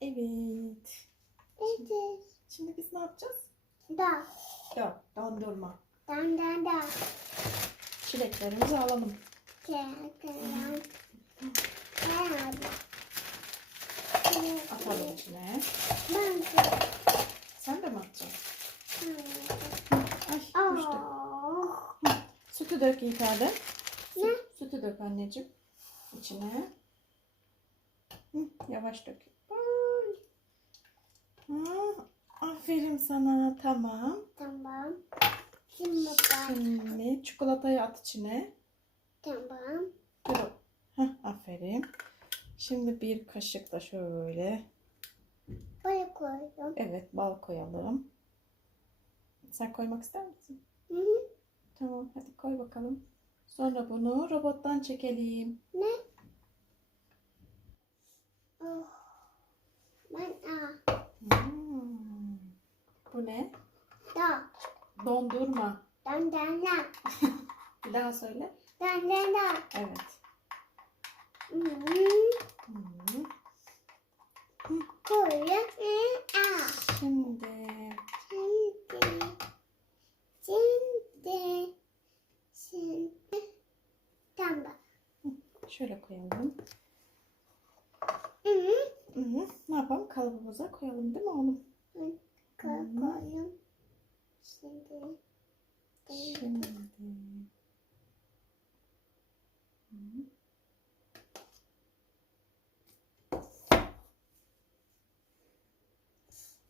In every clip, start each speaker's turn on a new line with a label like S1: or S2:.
S1: Evet.
S2: Evet.
S1: Şimdi biz ne yapacağız?
S2: Da.
S1: Yok, dondurma.
S2: Dan dan da.
S1: Çileklerimizi alalım.
S2: Merhaba.
S1: Atalım içine.
S2: Ben
S1: Sen de mi atacaksın?
S2: de.
S1: Ay düştü.
S2: Oh.
S1: Sütü dök Yiğiter'de.
S2: Ne?
S1: Sütü dök anneciğim. İçine. Hı, yavaş dök. Aferin sana. Tamam.
S2: Tamam. Şimdi ben.
S1: Şimdi çikolatayı at içine.
S2: Tamam.
S1: Dur. Heh, aferin. Şimdi bir kaşık da şöyle.
S2: Buraya koydum.
S1: Evet bal koyalım. Sen koymak ister misin?
S2: Hı hı.
S1: Tamam hadi koy bakalım. Sonra bunu robottan çekelim.
S2: Ne? Oh. Ben a.
S1: Hmm. Bu ne?
S2: Da.
S1: Dondurma.
S2: Da.
S1: Bir daha söyle.
S2: Da.
S1: Evet. Şimdi
S2: Şimdi. Şimdi. Şimdi. Tamam.
S1: şöyle koyalım.
S2: Hı hı.
S1: Hı hı. Ne yapalım? Kalıbımıza koyalım değil mi oğlum?
S2: Koyalım. Şimdi.
S1: Şimdi. Hı.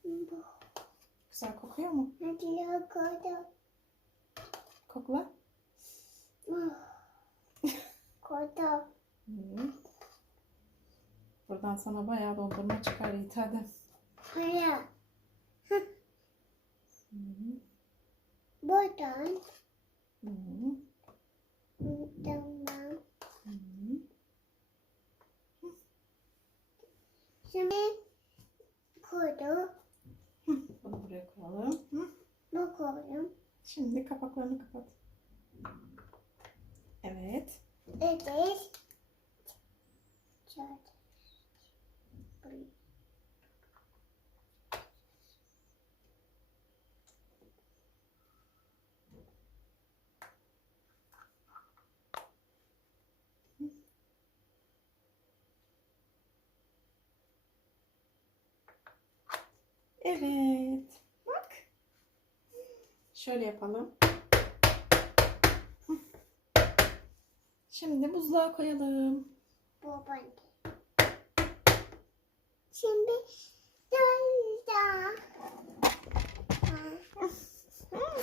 S2: Bu.
S1: Güzel kokuyor mu?
S2: Hadi koydum.
S1: Kokla. Hı. Buradan sana bayağı dondurma çıkar hadi.
S2: Hayır.
S1: Hı.
S2: Buradan.
S1: Hı.
S2: Tamam.
S1: Hı.
S2: Şimdi koydum.
S1: Bunu buraya koyalım. Hı.
S2: Bu koydum.
S1: Şimdi kapaklarını kapat. Evet.
S2: Evet. Şöyle. Buraya.
S1: Evet. Bak. Şöyle yapalım. Şimdi buzluğa koyalım.
S2: Şimdi dön da.
S1: Vay.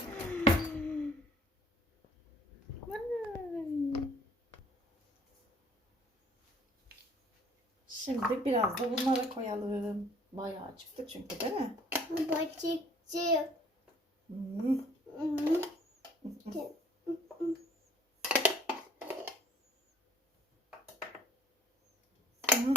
S1: Şimdi biraz da bunlara koyalım. Bayağı çıktı çünkü değil mi? Hmm.
S2: Hmm.
S1: Hmm.
S2: Hmm.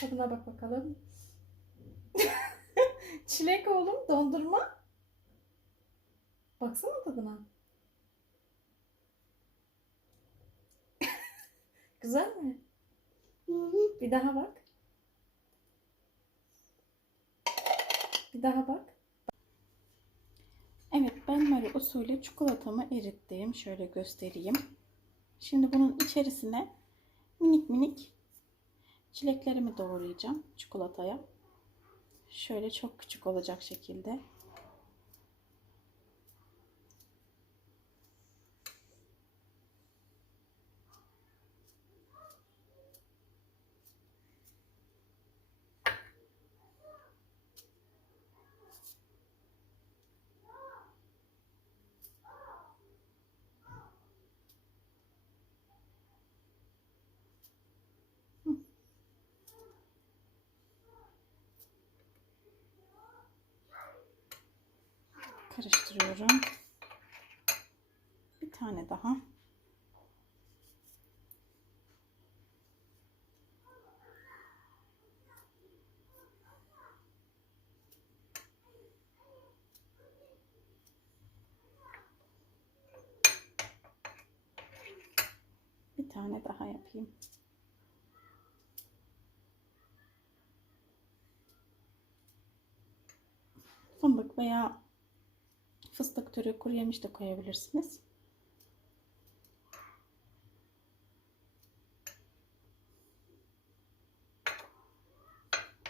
S1: Tadına bak bakalım. Çilek oğlum dondurma. Baksana tadına. Güzel mi? Bir daha bak. Bir daha bak. Evet ben Marie usulü çikolatamı erittim. Şöyle göstereyim. Şimdi bunun içerisine minik minik çileklerimi doğrayacağım çikolataya. Şöyle çok küçük olacak şekilde. karıştırıyorum. Bir tane daha. Bir tane daha yapayım. fındık veya fıstık türü kuru yemiş de koyabilirsiniz.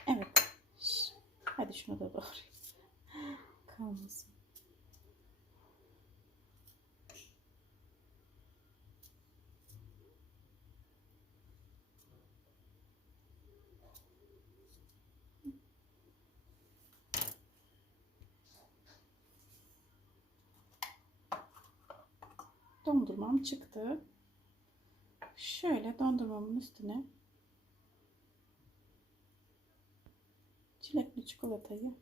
S1: Evet. Hadi şunu da doğrayayım. Kalmasın. Dondurmam çıktı. Şöyle dondurmamın üstüne çilekli çikolatayı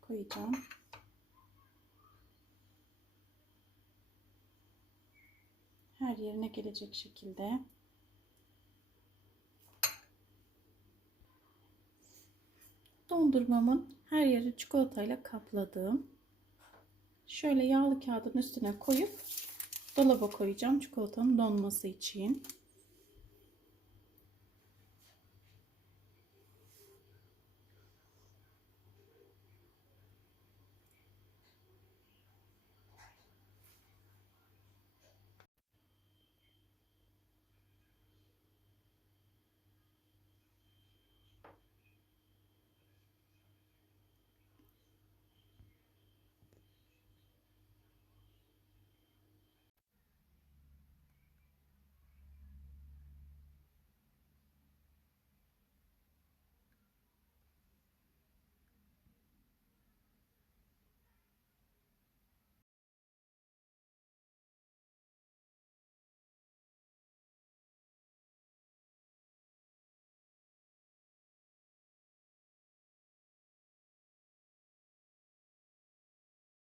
S1: koyacağım. Her yerine gelecek şekilde. Dondurmamın her yeri çikolatayla kapladım. Şöyle yağlı kağıdın üstüne koyup dolaba koyacağım çikolatanın donması için.